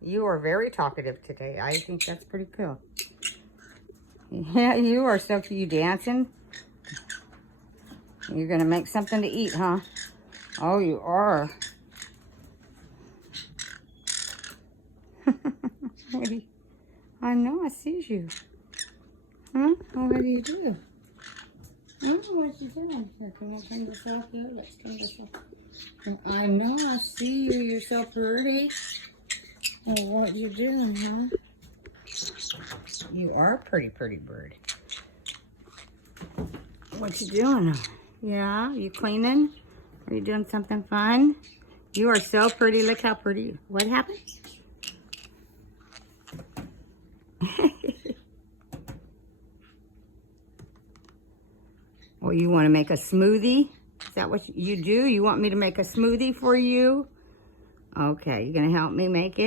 You are very talkative today. I think that's pretty cool. Yeah, you are so cute. You dancing? You're gonna make something to eat, huh? Oh, you are. I know, I see you. Huh? Oh, what do you do? Oh, what you doing? Here, can I turn this off here? Let's turn this off. I know, I see you. You're so pretty. Oh, what you doing, huh? You are a pretty bird. What you doing? Yeah, you cleaning? Are you doing something fun? You are so pretty. Look how pretty. What happened? Well, you want to make a smoothie? Is that what you do? You want me to make a smoothie for you? Okay, you gonna help me make it?